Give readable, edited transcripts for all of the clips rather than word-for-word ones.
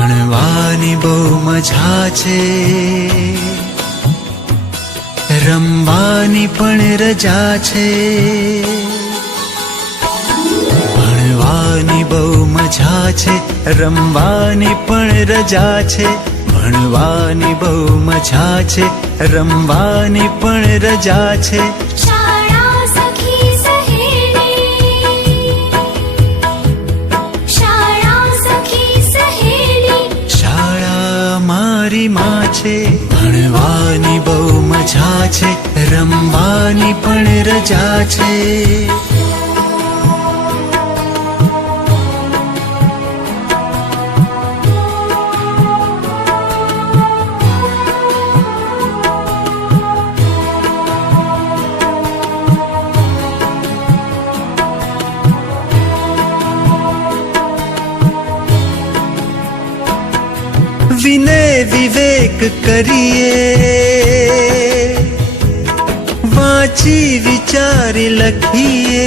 ભણવાની બહુ મજા છે, રમવાની પણ રજા છે. ભણવાની બહુ મજા છે, રમવાની પણ રજા છે. ભણવાની બહુ મજા છે, રમવાની પણ રજા છે. શાળા સખી સહેલી, શાળા સખી સહેલી, શાળા મારી માં છે. ભણવાની બહુ મજા છે, રમવાની પણ રજા છે. વિનય વિવેક કરીએ, વાંચી વિચારી લખીએ.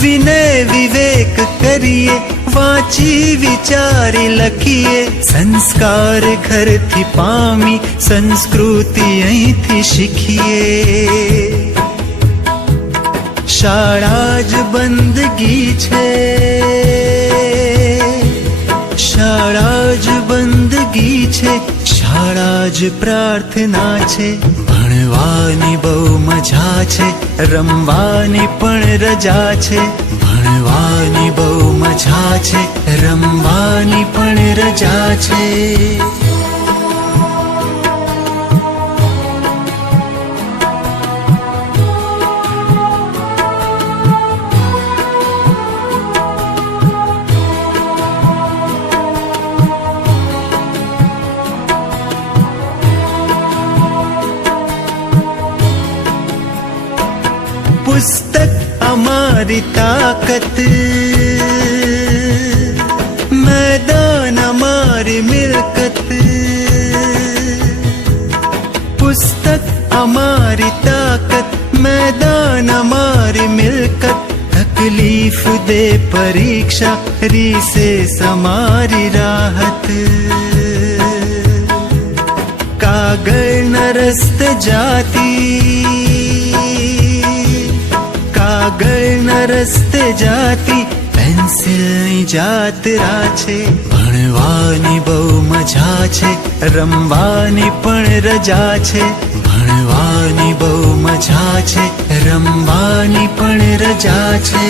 વિનય વિવેક કરીએ, વાંચી વિચારી લખીએ. સંસ્કાર ઘરથી પામી, સંસ્કૃતિ અહીંથી શીખીએ. શાળા જ બંદગી છે, શાળા જ બંદગી છે. શાળા જ પ્રાર્થના છે. ભણવાની બહુ મજા છે, રમવાની પણ રજા છે. ભણવાની બહુ મજા છે, રમવાની પણ રજા છે. પુસ્તક અમારી તાકત, મેદાન અમારી મિલકત. પુસ્તક અમારી તાકત, મેદાન અમારી મિલકત. તકલીફ દે પરીક્ષા, રીસેસ અમારી રાહત. કાગળના રસ્તે જાતી, કાગળના રસ્તે જાતી. પેન્સિલની જાત્રા છે. ભણવાની બહુ મજા છે, રમવાની પણ રજા છે. ભણવાની બહુ મજા છે, રમવાની પણ રજા છે.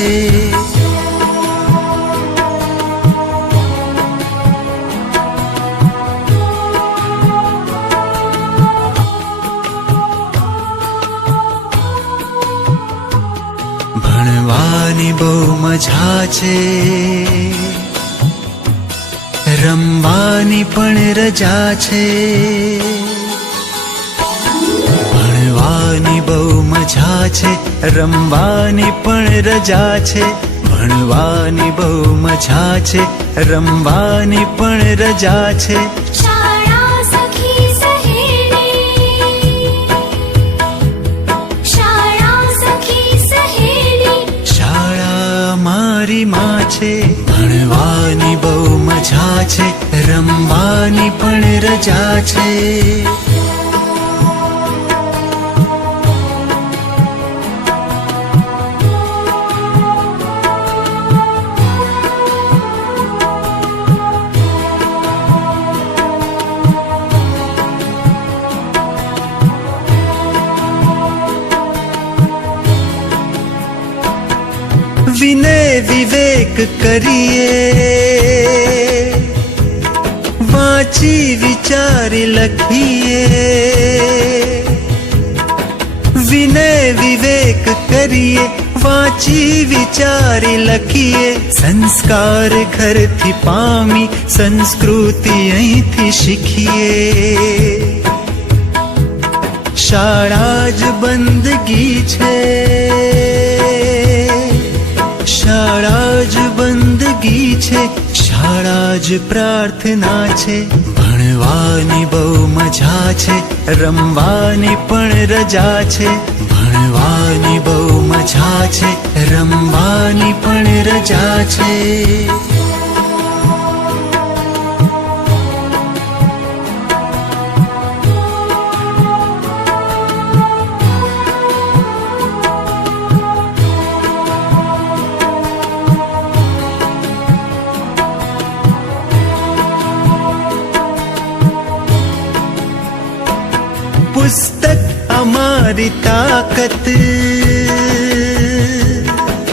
ભણવાની બહુ મજા છે, રમવાની પણ રજા છે. ભણવાની બહુ મજા છે, રમવાની પણ રજા છે. ભણવાની બહુ મજા છે, રમવાની પણ રજા છે. શાળા સખી સહેલી, શાળા સખી સહેલી, શાળા મારી માં છે. ભણવાની બહુ મજા છે, રમવાની પણ રજા છે. વિનય વિવેક કરીએ, વાંચી વિચારી લખીએ. વિનય વિવેક કરીએ, વાંચી વિચારી લખીએ. સંસ્કાર ઘરથી પામી, સંસ્કૃતિ અહીંથી શીખીએ. શાળા જ બંદગી છે, શાળા જ બંદગી છે. શાળા જ પ્રાર્થના છે. ભણવાની બહુ મજા છે, રમવાની પણ રજા છે. ભણવાની બહુ મજા છે, રમવાની પણ રજા છે. પુસ્તક અમારી તાકત,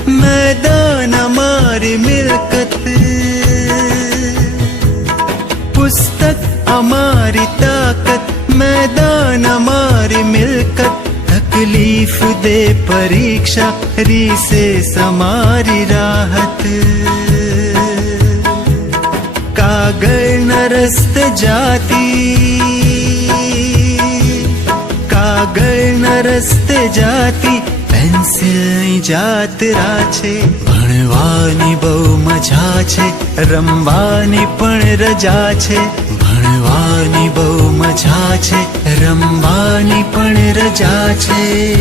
मैदान हमारी मिलकत। पुस्तक हमारी ताकत, मैदान हमारी मिलकत। तकलीफ दे परीक्षा, रिसेस हमारी राहत। कागળ न रस्त जाती, कागળ न रस्ते जाती, પેન્સિલની જાત્રા છે। ભણવાની બહુ મજા છે, રમવાની પણ રજા છે। ભણવાની બહુ મજા છે, રમવાની પણ રજા છે।